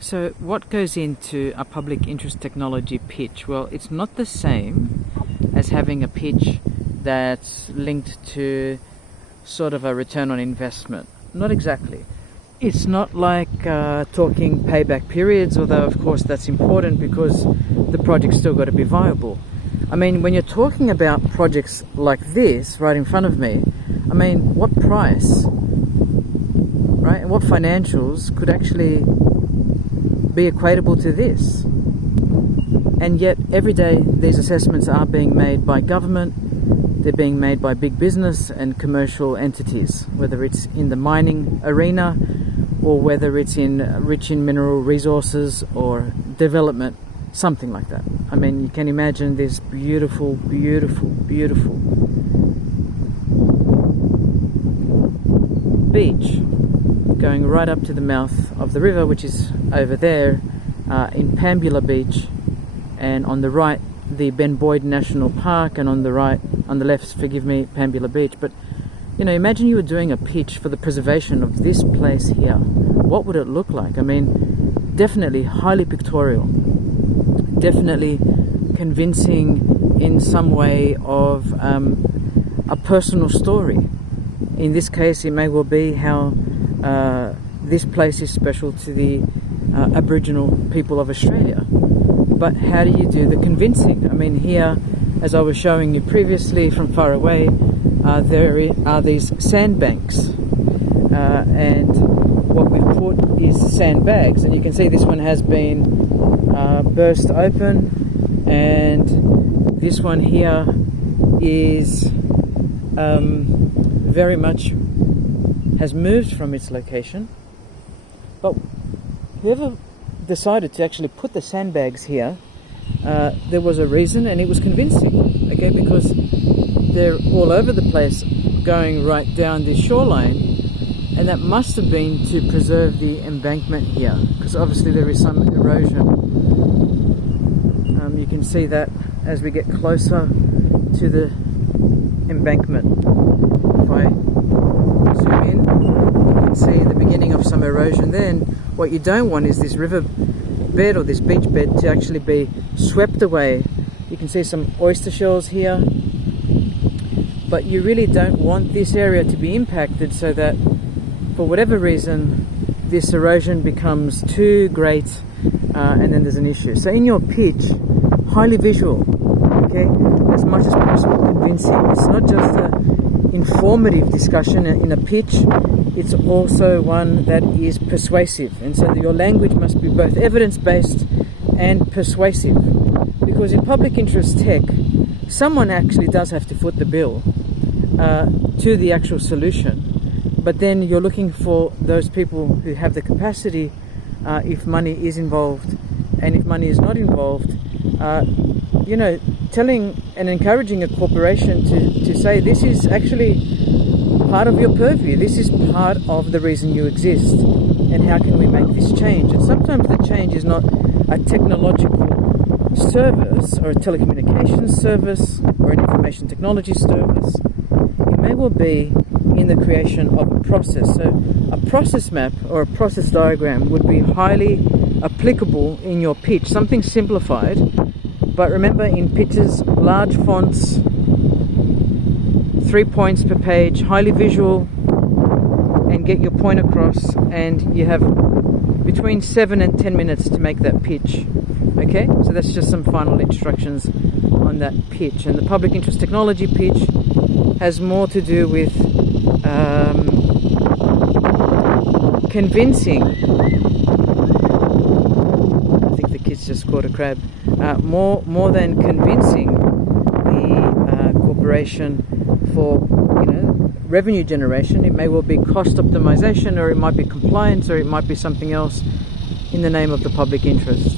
So what goes into a public interest technology pitch? Well, it's not the same as having a pitch that's linked to sort of a return on investment. Not exactly. It's not like talking payback periods, although of course that's important because the project's still got to be viable. I mean, when you're talking about projects like this right in front of me, I mean, what price, right, and what financials could actually be equatable to this? And yet every day these assessments are being made by government, they're being made by big business and commercial entities, whether it's in the mining arena or whether it's rich in mineral resources or development, something like that. I mean, you can imagine this beautiful, beautiful, beautiful beach going right up to the mouth of the river, which is over there in Pambula Beach, and on the right the Ben Boyd National Park, and on the left, forgive me, Pambula Beach. But you know, imagine you were doing a pitch for the preservation of this place here. What would it look like? I mean, definitely highly pictorial, definitely convincing in some way of a personal story. In this case, it may well be how this place is special to the Aboriginal people of Australia. But how do you do the convincing? I mean, here, as I was showing you previously from far away, there are these sandbanks, and what we've put is sandbags, and you can see this one has been burst open, and this one here is very much has moved from its location. But whoever decided to actually put the sandbags here, there was a reason, and it was convincing, okay, because they're all over the place going right down this shoreline, and that must have been to preserve the embankment here, because obviously there is some erosion. You can see that as we get closer to the embankment. If I zoom in, you can see the beginning of some erosion there, and what you don't want is this river bed or this beach bed to actually be swept away. You can see some oyster shells here, but you really don't want this area to be impacted so that for whatever reason this erosion becomes too great, and then there's an issue. So in your pitch, highly visual, okay, as much as possible convincing. It's not just an informative discussion in a pitch, it's also one that is persuasive, and so your language must be both evidence-based and persuasive, because in public interest tech someone actually does have to foot the bill to the actual solution, but then you're looking for those people who have the capacity, if money is involved, and if money is not involved, you know, telling and encouraging a corporation to say this is actually part of your purview, this is part of the reason you exist, and how can we make this change? And sometimes the change is not a technological service or a telecommunications service or an information technology service. It may well be in the creation of a process. So a process map or a process diagram would be highly applicable in your pitch, something simplified. But remember, in pitches, large fonts, 3 points per page, highly visual, and get your point across, and you have between 7 and 10 minutes to make that pitch. Okay, so that's just some final instructions on that pitch. And the public interest technology pitch has more to do with convincing. I think the kids just caught a crab. More than convincing the corporation for, you know, revenue generation. It may well be cost optimization, or it might be compliance, or it might be something else in the name of the public interest.